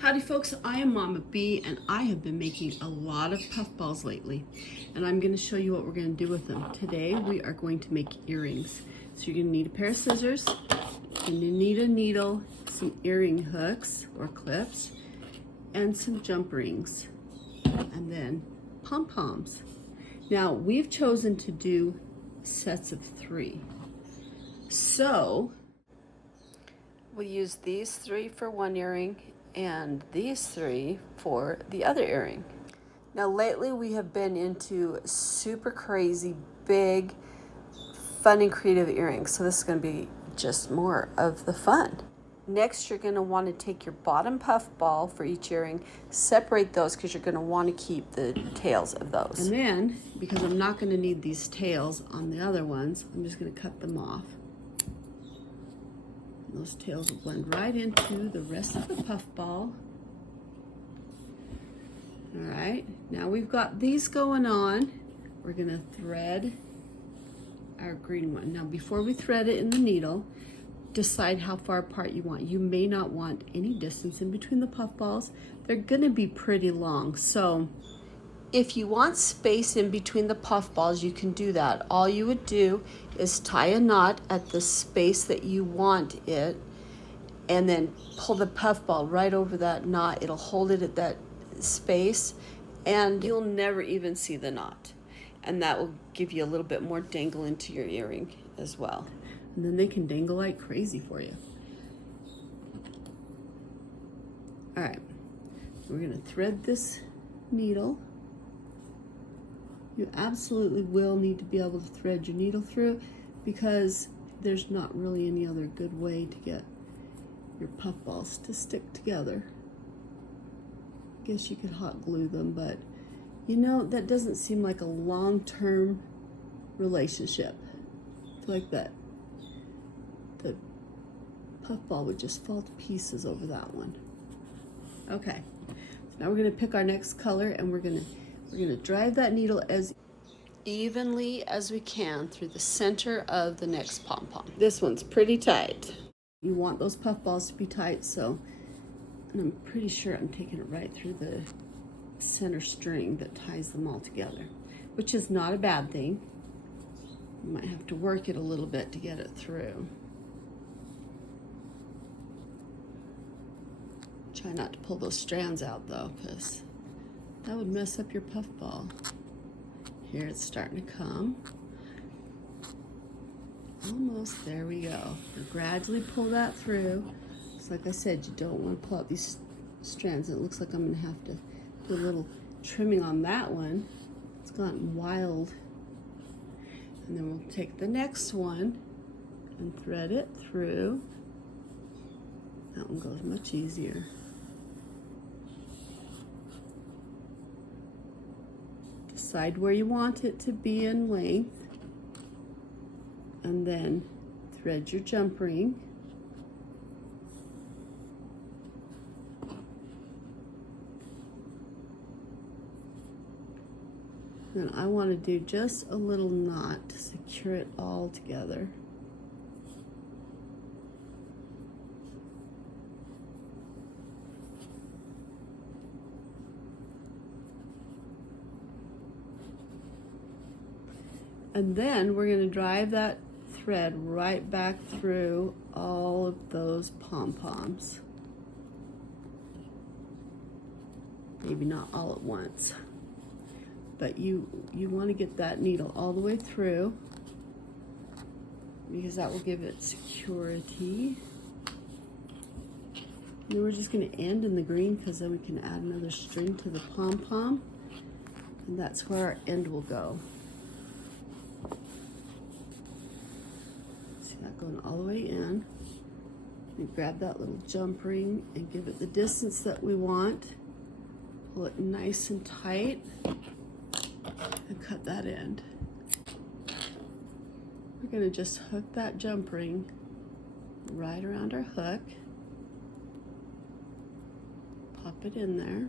Howdy folks, I am Mama B and I have been making a lot of puffballs lately and I'm going to show you what we're going to do with them. Today we are going to make earrings. So you're going to need a pair of scissors, and you need a needle, some earring hooks or clips, and some jump rings, and then pom-poms. Now we've chosen to do sets of 3. So we'll use these 3 for one earring and these 3 for the other earring. Now lately we have been into super crazy, big, fun and creative earrings. So this is going to be just more of the fun. Next, you're going to want to take your bottom puff ball for each earring, separate those because you're going to want to keep the tails of those. And then, because I'm not going to need these tails on the other ones, I'm just going to cut them off. Those tails will blend right into the rest of the puff ball. All right, now we've got these going on. We're gonna thread our green one. Now before we thread it in the needle, decide how far apart you want. You may not want any distance in between the puff balls. They're gonna be pretty long. So if you want space in between the puff balls, you can do that. All you would do is tie a knot at the space that you want it, and then pull the puff ball right over that knot. It'll hold it at that space, and you'll never even see the knot. And that will give you a little bit more dangle into your earring as well. And then they can dangle like crazy for you. All right, we're gonna thread this needle. You absolutely will need to be able to thread your needle through, because there's not really any other good way to get your puff balls to stick together. I guess you could hot glue them, but you know, that doesn't seem like a long-term relationship. I feel like that the puff ball would just fall to pieces over that one. Okay, so now we're gonna pick our next color, and we're gonna drive that needle as evenly as we can through the center of the next pom-pom. This one's pretty tight. You want those puff balls to be tight, so, and I'm pretty sure I'm taking it right through the center string that ties them all together, which is not a bad thing. You might have to work it a little bit to get it through. Try not to pull those strands out though, because that would mess up your puff ball. Here it's starting to come. Almost, there we go. You gradually pull that through. So like I said, you don't want to pull out these strands. It looks like I'm gonna have to do a little trimming on that one. It's gotten wild. And then we'll take the next one and thread it through. That one goes much easier. Decide where you want it to be in length, and then thread your jump ring. Then I want to do just a little knot to secure it all together. And then we're going to drive that thread right back through all of those pom-poms. Maybe not all at once, but you want to get that needle all the way through, because that will give it security. And then we're just going to end in the green, because then we can add another string to the pom-pom, and that's where our end will go. That going all the way in. We grab that little jump ring and give it the distance that we want. Pull it nice and tight and cut that end. We're going to just hook that jump ring right around our hook. Pop it in there.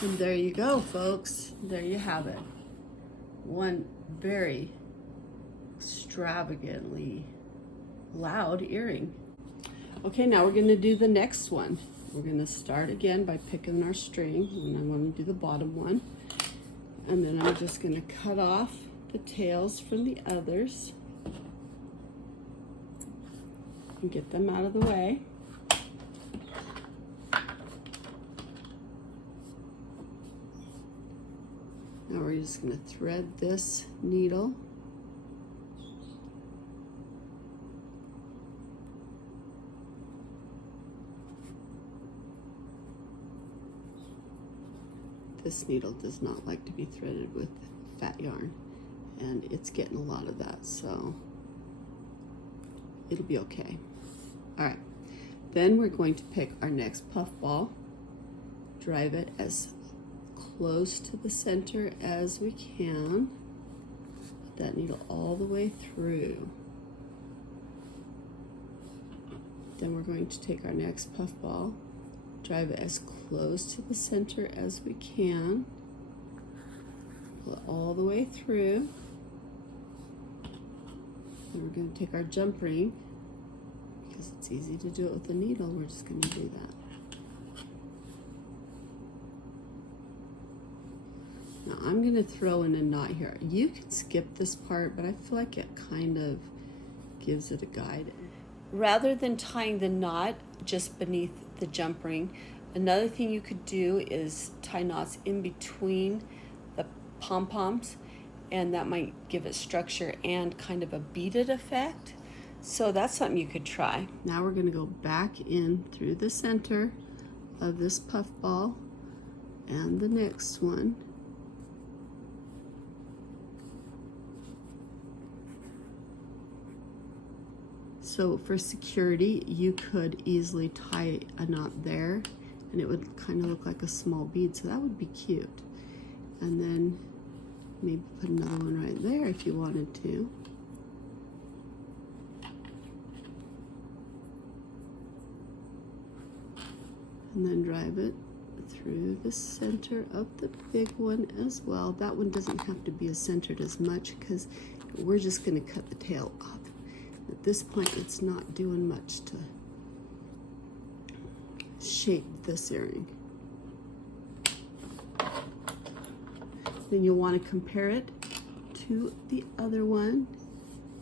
And there you go, folks. There you have it. One very extravagantly loud earring. Okay, now we're gonna do the next one. We're gonna start again by picking our string, and I wanna do the bottom one. And then I'm just gonna cut off the tails from the others and get them out of the way. Now we're just gonna thread this needle. This needle does not like to be threaded with fat yarn, and it's getting a lot of that, so it'll be okay. All right, then we're going to pick our next puff ball, drive it as close to the center as we can, put that needle all the way through. Then we're going to take our next puff ball, drive it as close to the center as we can, pull it all the way through. Then we're going to take our jump ring, because it's easy to do it with the needle, we're just going to do that. Now I'm going to throw in a knot here. You can skip this part, but I feel like it kind of gives it a guide. Rather than tying the knot just beneath the jump ring, another thing you could do is tie knots in between the pom-poms, and that might give it structure and kind of a beaded effect. So that's something you could try. Now we're going to go back in through the center of this puff ball and the next one. So for security, you could easily tie a knot there, and it would kind of look like a small bead, so that would be cute. And then maybe put another one right there if you wanted to. And then drive it through the center of the big one as well. That one doesn't have to be as centered as much because we're just going to cut the tail off. At this point, it's not doing much to shape this earring. Then you'll want to compare it to the other one.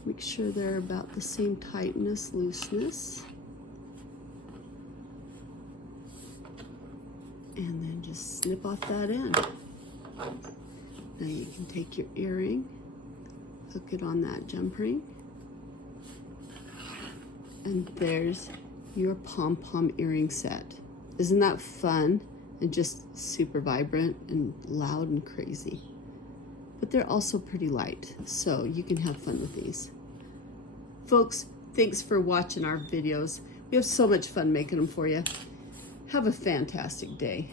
Make sure they're about the same tightness, looseness. And then just snip off that end. Now you can take your earring, hook it on that jump ring, and there's your pom-pom earring set. Isn't that fun and just super vibrant and loud and crazy? But they're also pretty light, so you can have fun with these. Folks, thanks for watching our videos. We have so much fun making them for you. Have a fantastic day.